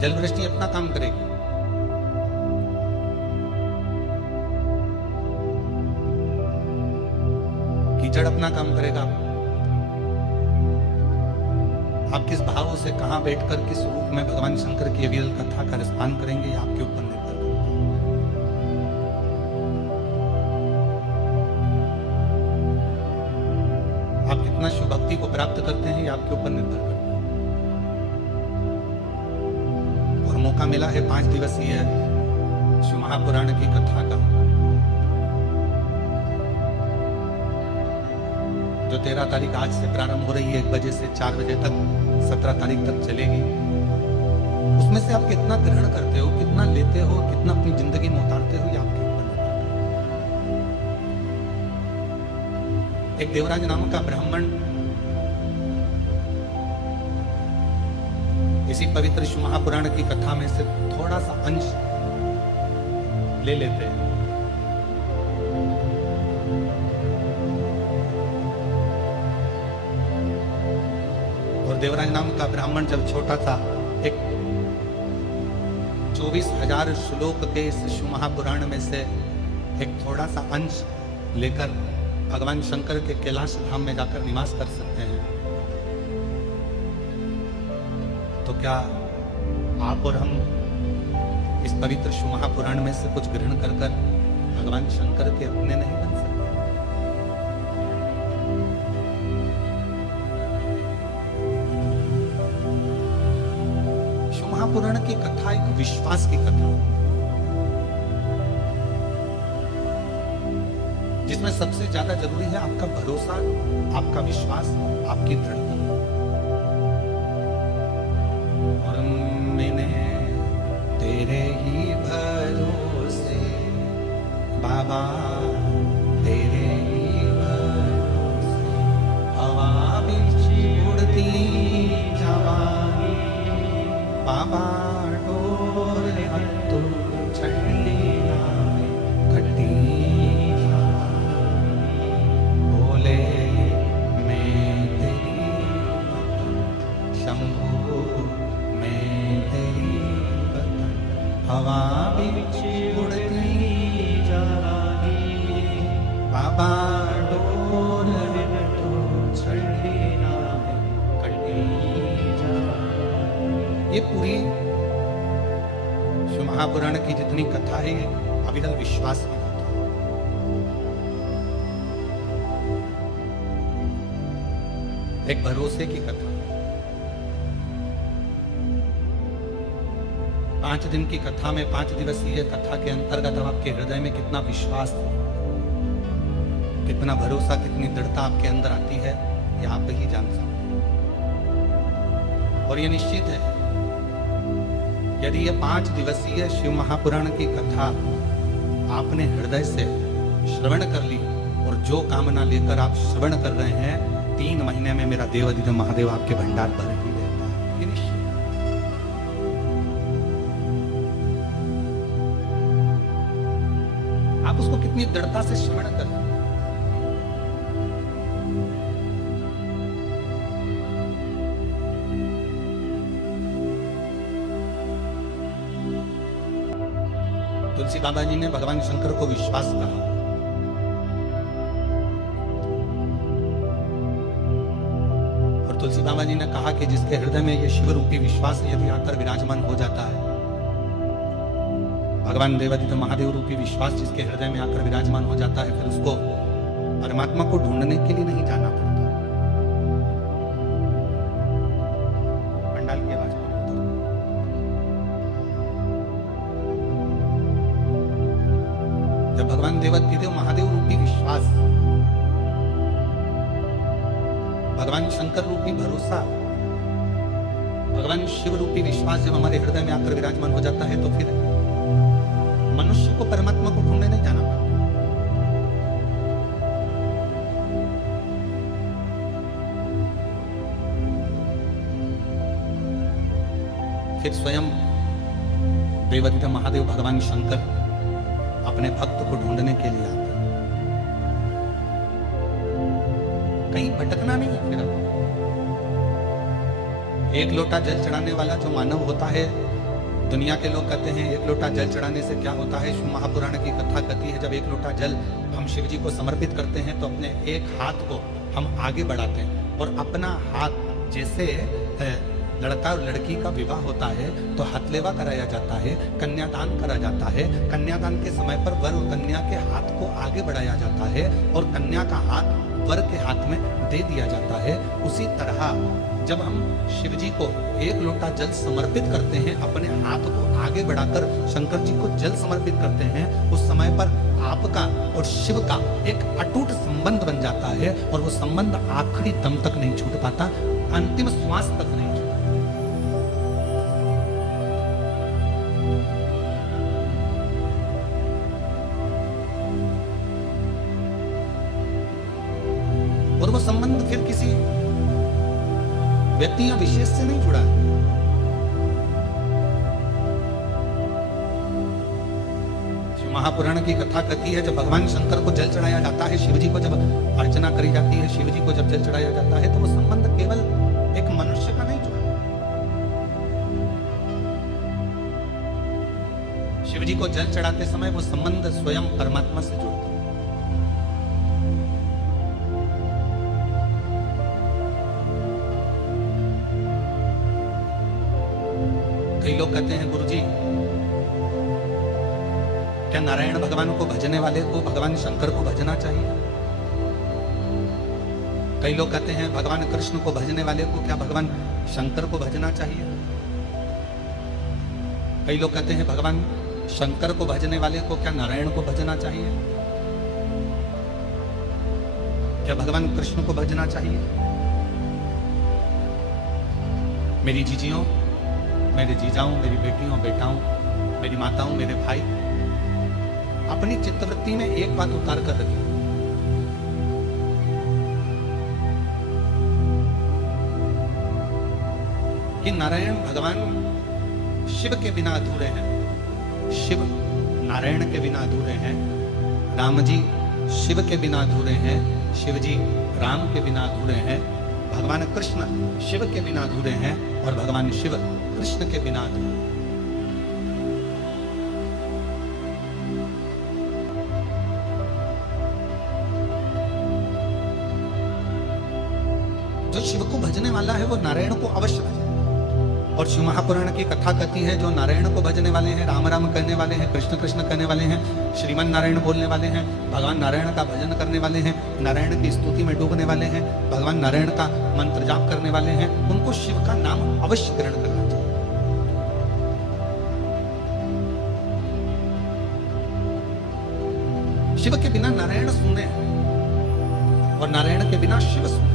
जल वृष्टि अपना काम करेगी, कीचड़ अपना काम करेगा। आप किस भाव से कहां बैठकर किस रूप में भगवान शंकर की अविरल कथा का रसपान करेंगे, ये आपके ऊपर निर्भर करता है। आप कितना शिव भक्ति को प्राप्त करते हैं, ये आपके ऊपर निर्भर करता है। और मौका मिला है 5 दिवसीय शिव महापुराण की कथा का, जो 13 तारीख आज से प्रारंभ हो रही है, 1 बजे से 4 बजे तक, 17 तारीख तक चलेगी। उसमें से आप कितना ग्रहण करते हो, कितना लेते हो, कितना अपनी जिंदगी में उतारते हो, ये आपके ऊपर निर्भर करता है। एक देवराज नाम का ब्राह्मण इसी पवित्र शिव महापुराण की कथा में से थोड़ा सा अंश ले लेते हैं। और देवराज नाम का ब्राह्मण जब छोटा था, एक 24,000 श्लोक के इस शिव महापुराण में से एक थोड़ा सा अंश लेकर भगवान शंकर के कैलाश धाम में जाकर निवास कर सकते हैं। तो क्या आप और हम इस पवित्र शिव महापुराण में से कुछ ग्रहण कर कर भगवान शंकर के अपने नहीं बन सकते? शिव महापुराण की कथा एक विश्वास की कथा है, जिसमें सबसे ज्यादा जरूरी है आपका भरोसा, आपका विश्वास, आपकी दृढ़ता। और मैंने तेरे ही भरोसे बाबा, तेरे ही भरोसे हवा बिच उड़ती जवानी बाबा, डोर हत्तू छड़ी खट्टी बोले मैं तेरी शंभू, मैं तेरी हवा बिच उड़ती जवानी बाबा, डोर हत्तू छड़ी खट्टी। ये पूरी शिव महापुराण की जितनी कथा है, ये अविरल विश्वास की कथा है। एक भरोसे की कथा। 5 दिन की कथा में, 5 दिवसीय कथा के अंतर्गत अब आपके हृदय में कितना विश्वास, कितना भरोसा, कितनी दृढ़ता आपके अंदर आती है, ये आप ही जान सकते हैं। और ये निश्चित है, यदि ये 5 दिवसीय शिव महापुराण की कथा आपने हृदय से श्रवण कर ली और जो कामना लेकर आप श्रवण कर रहे हैं, 3 महीने में मेरा देवाधिदेव महादेव आपके भंडार भर ही देता है। ये निश्चित। आप उसको कितनी दृढ़ता से श्रवण कर रहे हैं। तुलसी बाबा जी ने भगवान शंकर को विश्वास कहा, और तुलसी बाबा जी ने कहा कि जिसके हृदय में ये शिव रूपी विश्वास यदि आकर विराजमान हो जाता है, भगवान देवादिदेव महादेव रूपी विश्वास जिसके हृदय में आकर विराजमान हो जाता है, फिर उसको परमात्मा को ढूंढने के लिए नहीं जाना पड़ता। पंडाल की आवाज जब भगवान देवादिदेव महादेव रूपी विश्वास, भगवान शंकर रूपी भरोसा, भगवान शिव रूपी विश्वास जब हमारे हृदय में आकर विराजमान हो जाता है, तो फिर मनुष्य को परमात्मा को ढूंढने नहीं जाना पड़ता। फिर स्वयं देवादिदेव महादेव भगवान शंकर अपने भक्त को ढूंढने के लिए आते हैं। कहीं भटकना नहीं है। फिर एक लोटा जल चढ़ाने वाला जो मानव होता है, दुनिया के लोग कहते हैं एक लोटा जल चढ़ाने से क्या होता है। शिव महापुराण की कथा कहती है जब एक लोटा जल हम शिव जी को समर्पित करते हैं तो अपने एक हाथ को हम आगे बढ़ाते हैं और अपना हाथ, जैसे लड़का और लड़की का विवाह होता है तो हथलेवा कराया जाता है, कन्यादान करा जाता है। कन्यादान के समय पर वर और कन्या के हाथ को आगे बढ़ाया जाता है और कन्या का हाथ वर के हाथ में दे दिया जाता है। उसी तरह जब हम शिव जी को एक लोटा जल समर्पित करते हैं, अपने हाथ को आगे बढ़ाकर शंकर जी को जल समर्पित करते हैं, उस समय पर आपका और शिव का एक अटूट संबंध बन जाता है और वो संबंध आखिरी दम तक नहीं छूट पाता, अंतिम श्वास तक नहीं छूट। और वो संबंध फिर किसी व्यक्ति या विशेष से नहीं जुड़ा है। शिव महापुराण की कथा कहती है जब भगवान शंकर को जल चढ़ाया जाता है, शिव जी को जब अर्चना करी जाती है, शिव जी को जब जल चढ़ाया जाता है तो वो संबंध केवल एक मनुष्य का नहीं जुड़ा। शिव जी को जल चढ़ाते समय वो संबंध स्वयं परमात्मा से जुड़ता है। कई लोग कहते हैं गुरुजी, क्या नारायण भगवान को भजने वाले को भगवान शंकर को भजना चाहिए? कई लोग कहते हैं भगवान कृष्ण को भजने वाले को क्या भगवान शंकर को भजना चाहिए? कई लोग कहते हैं भगवान शंकर को भजने वाले को क्या नारायण को भजना चाहिए? क्या भगवान कृष्ण को भजना चाहिए? मेरी जीजियों, मेरे जीजाओं, मेरी बेटियों बेटाओं, मेरी माताओं, मेरे भाई, अपनी चित्तवृत्ति में एक बात उतार कर रखिए कि नारायण भगवान शिव के बिना अधूरे हैं, शिव नारायण के बिना अधूरे हैं, राम जी शिव के बिना अधूरे हैं, शिव जी राम के बिना अधूरे हैं, भगवान कृष्ण शिव के बिना अधूरे हैं और भगवान शिव कृष्ण के बिना अधूरे। जो शिव को भजने वाला है वो नारायण को अवश्य भजे। और शिव महापुराण की कथा कहती है जो नारायण को भजने वाले हैं, राम राम कहने वाले हैं, कृष्ण कृष्ण कहने वाले हैं, श्रीमन नारायण बोलने वाले हैं, भगवान नारायण का भजन करने वाले हैं, नारायण की स्तुति में डूबने वाले हैं, भगवान नारायण का मंत्र जाप करने वाले हैं, उनको शिव का नाम अवश्य ग्रहण करना चाहिए। शिव के बिना नारायण सुने और नारायण के बिना शिव सुने।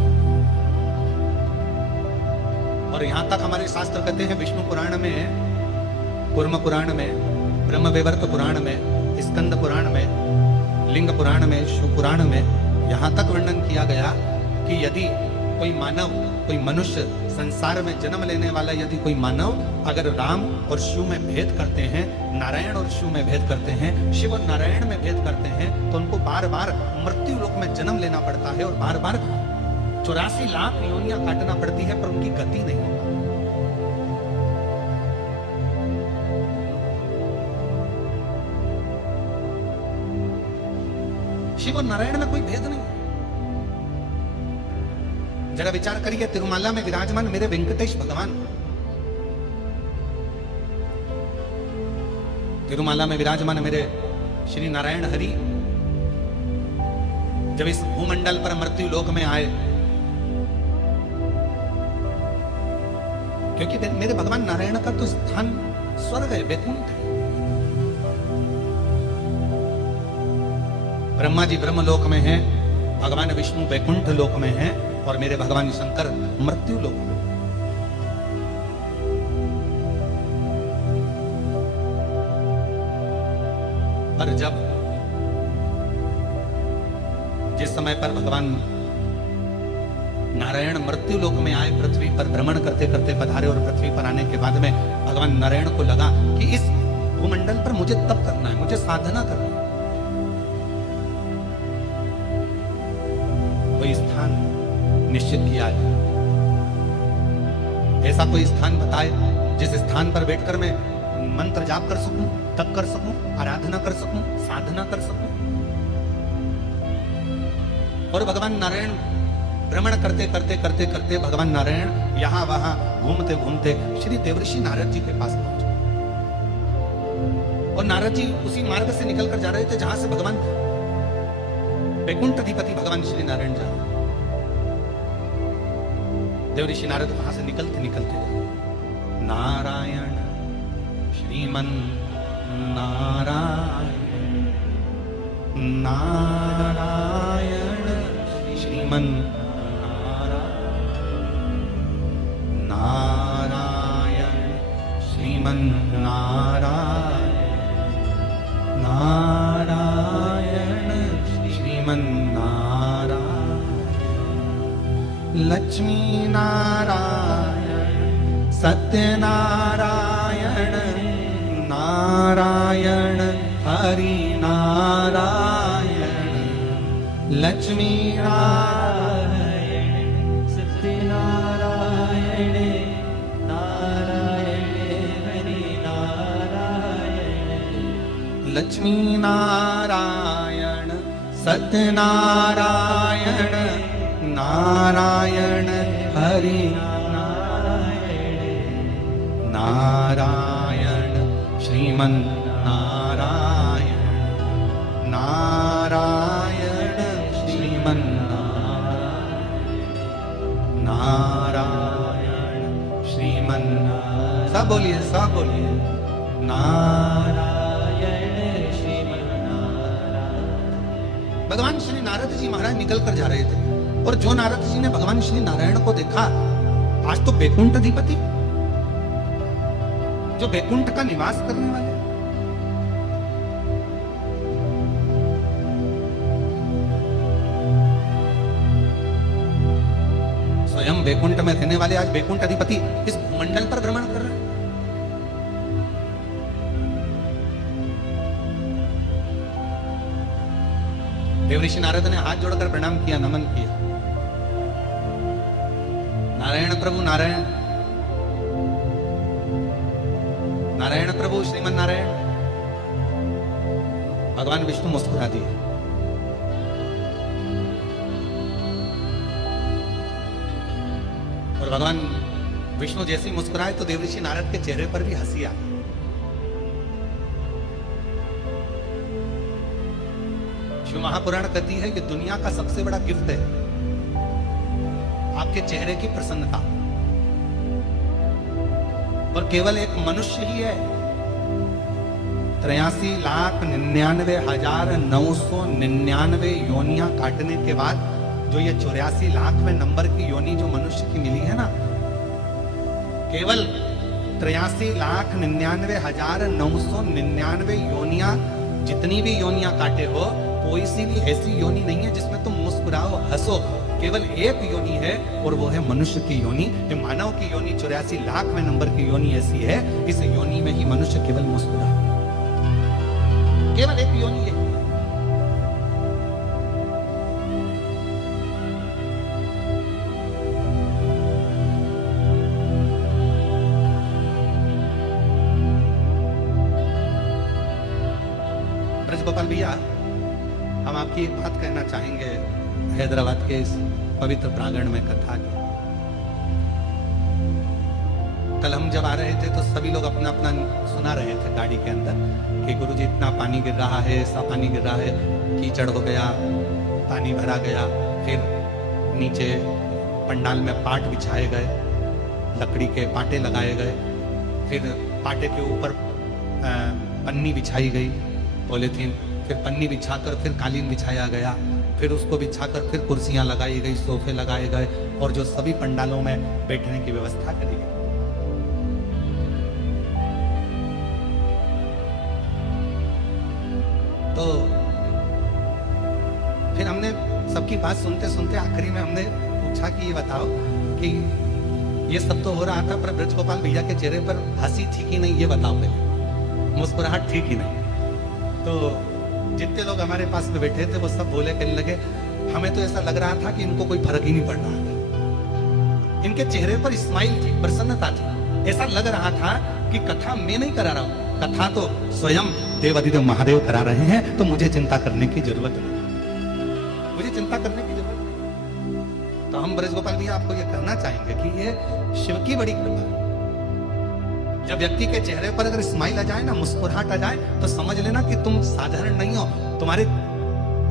और यहां तक हमारे शास्त्र कहते हैं विष्णु पुराण में, कूर्म पुराण में, ब्रह्म वैवर्त पुराण में, स्कंद पुराण में, लिंग पुराण में, शिव पुराण में यहां तक वर्णन किया गया कि यदि कोई मानव, कोई मनुष्य संसार में जन्म लेने वाला यदि कोई मानव अगर राम और शिव में भेद करते हैं, नारायण और शिव में भेद करते हैं, शिव और नारायण में भेद करते हैं, तो उनको बार बार मृत्यु लोक में जन्म लेना पड़ता है और बार बार 84 लाख योनियां काटना पड़ती है, पर उनकी गति नहीं होती। शिव और नारायण में कोई भेद नहीं। जरा विचार करिए, तिरुमाला में विराजमान मेरे वेंकटेश भगवान, तिरुमाला में विराजमान मेरे श्री नारायण हरि जब इस भूमंडल पर मृत्यु लोक में आए, क्योंकि मेरे भगवान नारायण का तो स्थान स्वर्ग है, वैकुंठ है। ब्रह्मा जी ब्रह्मलोक में हैं, भगवान विष्णु वैकुंठ लोक में हैं और मेरे भगवान शंकर मृत्यु लोक में। पर जब जिस समय पर भगवान नारायण मृत्यु लोक में आए, पृथ्वी पर भ्रमण करते करते पधारे और पृथ्वी पर आने के बाद में भगवान नारायण को लगा कि इस भूमंडल पर मुझे तप करना है, मुझे साधना करना है। कोई स्थान निश्चित किया है, ऐसा कोई स्थान बताए जिस स्थान पर बैठकर मैं मंत्र जाप कर सकूं, तप कर सकूं, आराधना कर सकूं, साधना कर सकूं। और भगवान नारायण भ्रमण करते करते करते करते भगवान नारायण यहां वहां घूमते घूमते श्री देवर्षि नारद जी के पास पहुंचे। और नारद जी उसी मार्ग से निकल कर जा रहे थे जहां से भगवान वैकुंठ अधिपति भगवान श्री नारायण जा रहे। देवर्षि नारद वहां से निकलते निकलते नारायण श्रीमन नारायण नारायण श्रीमन नारायण श्रीमन नारायण नारायण श्रीमन नारायण लक्ष्मी नारायण सत्यनारायण नारायण हरि नारायण लक्ष्मी नारायण सत्यनारायण नारायण हरि नारायण लक्ष्मी नारायण सत्यनारायण नारायण हरि नारायण श्रीमन नारायण नारायण श्रीमन नारायण श्रीमन सब बोलिए नारायण श्रीमन नारायण। भगवान श्री नारद जी महाराज निकल कर जा रहे थे और जो नारद जी ने भगवान श्री नारायण को देखा, आज तो वैकुंठ अधिपति जो वैकुंठ का निवास करने वाले, स्वयं वैकुंठ में रहने वाले आज वैकुंठ अधिपति इस भूमंडल पर भ्रमण कर रहे हैं। देवर्षि नारद ने हाथ जोड़कर प्रणाम किया, नमन किया। नारायण प्रभु नारायण, नारायण प्रभु श्रीमन नारायण। भगवान विष्णु मुस्कुरा दिए। और भगवान विष्णु जैसे ही मुस्कुराए तो देवर्षि नारद के चेहरे पर भी हंसी आ गई। शिव महापुराण कहती है कि दुनिया का सबसे बड़ा गिफ्ट है आपके चेहरे की प्रसन्नता। और केवल एक मनुष्य ही है 83,99,999 योनियां काटने के बाद जो ये 84,00,000वें नंबर की योनि जो मनुष्य की मिली है ना, केवल 83,99,999 योनियां, जितनी भी योनियां काटे हो, कोई सी भी ऐसी योनि नहीं है जिसमें तुम मुस्कुराओ हंसो। केवल एक योनि है और वो है मनुष्य की योनि। ये मानव की योनि 84,00,000वें नंबर की योनि ऐसी है, इस योनि में ही मनुष्य केवल मुस्कुरा, केवल एक योनि है। ब्रजगोपाल भैया, हम आपकी एक बात कहना चाहेंगे हैदराबाद के इस पवित्र प्रांगण में कथा की। कल हम जब आ रहे थे तो सभी लोग अपना अपना सुना रहे थे गाड़ी के अंदर कि गुरुजी इतना पानी गिर रहा है, ऐसा पानी गिर रहा है, कीचड़ हो गया, पानी भरा गया। फिर नीचे पंडाल में पाट बिछाए गए, लकड़ी के पाटे लगाए गए, फिर पाटे के ऊपर पन्नी बिछाई गई, पॉलीथीन, फिर पन्नी बिछाकर फिर कालीन बिछाया गया, फिर उसको बिछाकर फिर कुर्सियां लगाई गई, सोफे लगाए गए और जो सभी पंडालों में बैठने की व्यवस्था करी गई। तो फिर हमने सबकी बात सुनते सुनते आखिरी में हमने पूछा कि ये बताओ कि ये सब तो हो रहा था, पर ब्रजगोपाल भैया के चेहरे पर हंसी थी कि नहीं, ये बताओ पहले, मुस्कुराहट थी कि नहीं। तो जितने लोग हमारे पास में बैठे थे वो सब बोले, कहने लगे हमें तो ऐसा लग रहा था कि इनको कोई फर्क ही नहीं पड़ रहा था। इनके चेहरे पर स्माइल थी, प्रसन्नता थी। ऐसा लग रहा था कि कि कथा मैं नहीं करा रहा हूं, कथा तो स्वयं देवाधिदेव महादेव करा रहे हैं, तो मुझे चिंता करने की जरूरत नहीं, मुझे चिंता करने की जरूरत नहीं। तो हम ब्रजगोपाल भैया आपको यह कहना चाहेंगे कि ये शिव की बड़ी कृपा है। जब व्यक्ति के चेहरे पर अगर स्माइल आ जाए ना, मुस्कुराहट आ जाए, तो समझ लेना कि तुम साधारण नहीं हो। तुम्हारे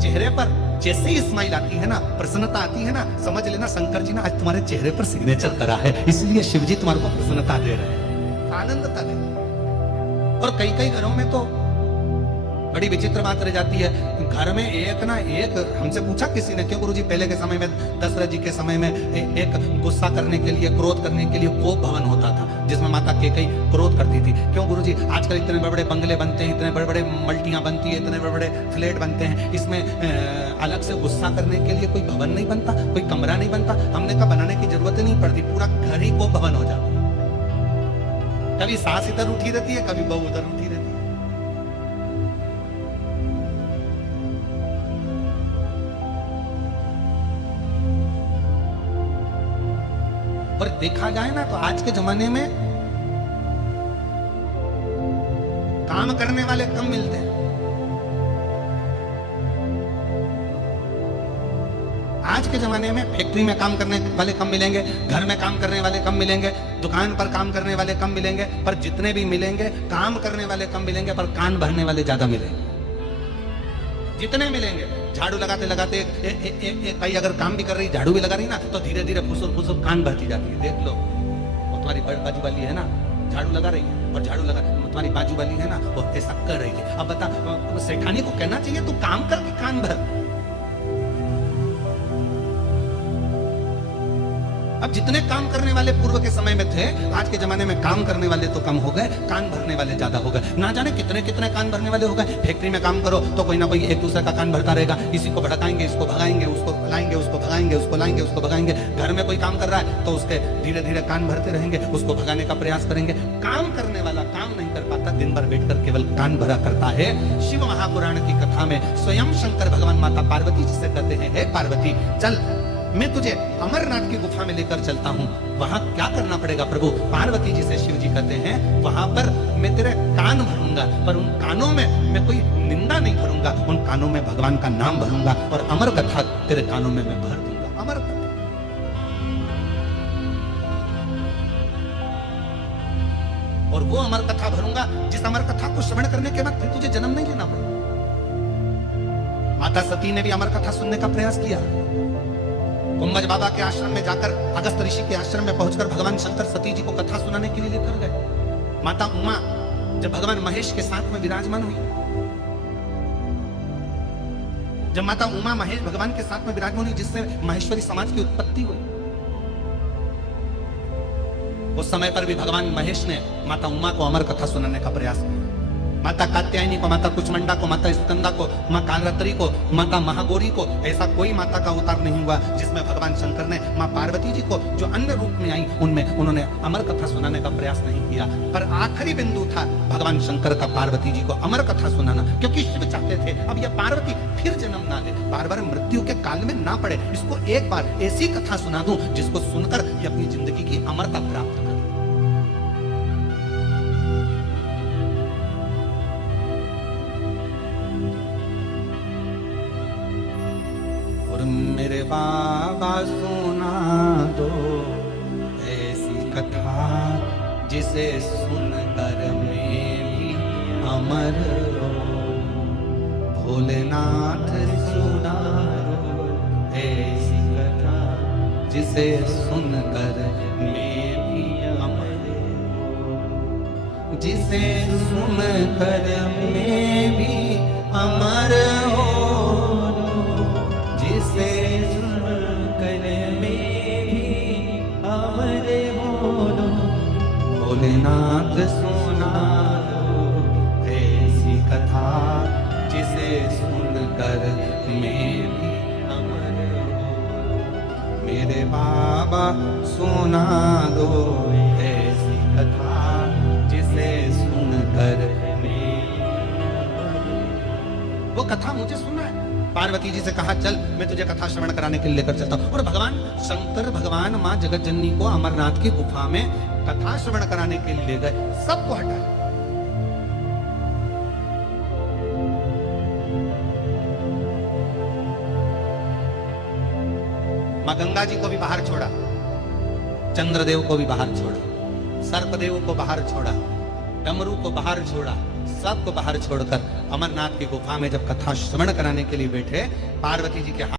चेहरे पर जैसे ही स्माइल आती है ना, प्रसन्नता आती है ना, समझ लेना शंकर जी ने आज तुम्हारे चेहरे पर सिग्नेचर करा है, इसलिए शिव जी तुम्हारे को प्रसन्नता दे रहे हैं, आनंदता दे रहे हैं। और कई कई घरों में तो बड़ी विचित्र बात रह जाती है, घर में एक ना एक, हमसे पूछा किसी ने, क्यों गुरुजी पहले के समय में, दशरथ जी के समय में एक गुस्सा करने के लिए, क्रोध करने के लिए कोप भवन होता था, जिसमें माता कैकेयी क्रोध करती थी। क्यों गुरुजी आजकल इतने बड़े बड़े बंगले बनते हैं, इतने बड़े बड़े मल्टियां बनती है, इतने बड़े बड़े फ्लैट बनते हैं, इसमें अलग से गुस्सा करने के लिए कोई भवन नहीं बनता, कोई कमरा नहीं बनता? हमने कहा बनाने की जरूरत नहीं पड़ती, पूरा घर ही कोप भवन हो जाता है। कभी सास इधर उठी रहती है, कभी बहू उधर उठी रहती है। और देखा जाए ना तो आज के जमाने में काम करने वाले कम मिलते हैं। आज के जमाने में फैक्ट्री में काम करने वाले कम मिलेंगे, घर में काम करने वाले कम मिलेंगे, दुकान पर काम करने वाले कम मिलेंगे, पर जितने भी मिलेंगे काम करने वाले कम मिलेंगे, पर कान भरने वाले ज्यादा मिलेंगे। जितने मिलेंगे, झाड़ू लगाते लगाते कई अगर काम भी कर रही, झाड़ू भी लगा रही ना, तो धीरे धीरे फुसुर फुसुर कान भरती जाती है। देख लो, वो तुम्हारी बाजू वाली है ना, झाड़ू लगा रही है, और झाड़ू लगा तुम्हारी बाजू वाली है ना, वो ऐसा कर रही है। अब बता, सेठानी को कहना चाहिए तू काम करके कान भर। अब जितने काम करने वाले पूर्व के समय में थे, आज के जमाने में काम करने वाले तो कम हो गए, कान भरने वाले ज्यादा हो गए। ना जाने कितने कितने कान भरने वाले हो गए। फैक्ट्री में काम करो तो कोई ना कोई एक दूसरे का कान भरता रहेगा, इसी को भड़काएंगे, इसको भगाएंगे, उसको लाएंगे, उसको भगाएंगे, उसको लाएंगे, उसको भगाएंगे। घर में कोई काम कर रहा है तो उसके धीरे धीरे कान भरते रहेंगे, उसको भगाने का प्रयास करेंगे। काम करने वाला काम नहीं कर पाता, दिन भर बैठकर केवल कान भरा करता है। शिव महापुराण की कथा में स्वयं शंकर भगवान माता पार्वती जी से कहते हैं, हे पार्वती, चल मैं तुझे अमरनाथ की गुफा में लेकर चलता हूँ। वहां क्या करना पड़ेगा प्रभु? पार्वती जी से शिव जी कहते हैं, वहां पर मैं तेरे कान भरूंगा, पर उन कानों में मैं कोई निंदा नहीं भरूंगा, उन कानों में भगवान का नाम भरूंगा, और अमर कथा तेरे कानों में मैं भर दूंगा। अमर कथा, और वो अमर कथा भरूंगा जिस अमर कथा को श्रवण करने के बाद फिर तुझे जन्म नहीं लेना पड़ेगा। माता सती ने भी अमर कथा सुनने का प्रयास किया। कुंभज बाबा के आश्रम में जाकर, अगस्त ऋषि के आश्रम में पहुंचकर भगवान शंकर सती जी को कथा सुनाने के लिए लेकर गए। माता उमा जब भगवान महेश के साथ में विराजमान हुई, जब माता उमा महेश भगवान के साथ में विराजमान हुई, जिससे महेश्वरी समाज की उत्पत्ति हुई, उस समय पर भी भगवान महेश ने माता उमा को अमर कथा सुनाने का प्रयास किया। माता कात्यायनी को, माता कुचमंडा को, माता स्कंदा को, माँ कालरात्रि को, माता महागौरी को, ऐसा कोई माता का अवतार नहीं हुआ जिसमें भगवान शंकर ने माँ पार्वती जी को जो अन्य रूप में आई उनमें उन्होंने अमर कथा सुनाने का प्रयास नहीं किया। पर आखिरी बिंदु था भगवान शंकर का पार्वती जी को अमर कथा सुनाना, क्योंकि शिव चाहते थे अब यह पार्वती फिर जन्म ना ले, बार बार मृत्यु के काल में ना पड़े, इसको एक बार ऐसी कथा सुना दूं जिसको सुनकर ये अपनी जिंदगी की अमरता प्राप्त करे। मेरे बाबा सुना दो ऐसी कथा जिसे सुनकर मैं भी अमर हो। भोलेनाथ सुना दो ऐसी कथा जिसे सुनकर मैं भी अमर हो। जिसे सुनकर मैं भी अमर हो, जिसे सुनकर मैं भी अमर हो। भोलेनाथ सुना दो ऐसी कथा जिसे सुनकर मैं भी अमर हो। मेरे बाबा सुना दो ऐसी कथा जिसे सुनकर मैं। वो कथा मुझे सुना है। पार्वती जी से कहा, चल मैं तुझे कथा श्रवण कराने के लिए लेकर चलता हूं। और भगवान शंकर भगवान मां जगत जननी को अमरनाथ की गुफा में कथा श्रवण कराने के लिए ले गए। सबको हटाया। मां गंगा जी को भी बाहर छोड़ा, चंद्रदेव को भी बाहर छोड़ा, सर्पदेव को बाहर छोड़ा, डमरू को बाहर छोड़ा, सबको बाहर छोड़कर अमरनाथ की गुफा में जब कथा श्रवण कराने के लिए बैठे, पार्वती जी के हाथ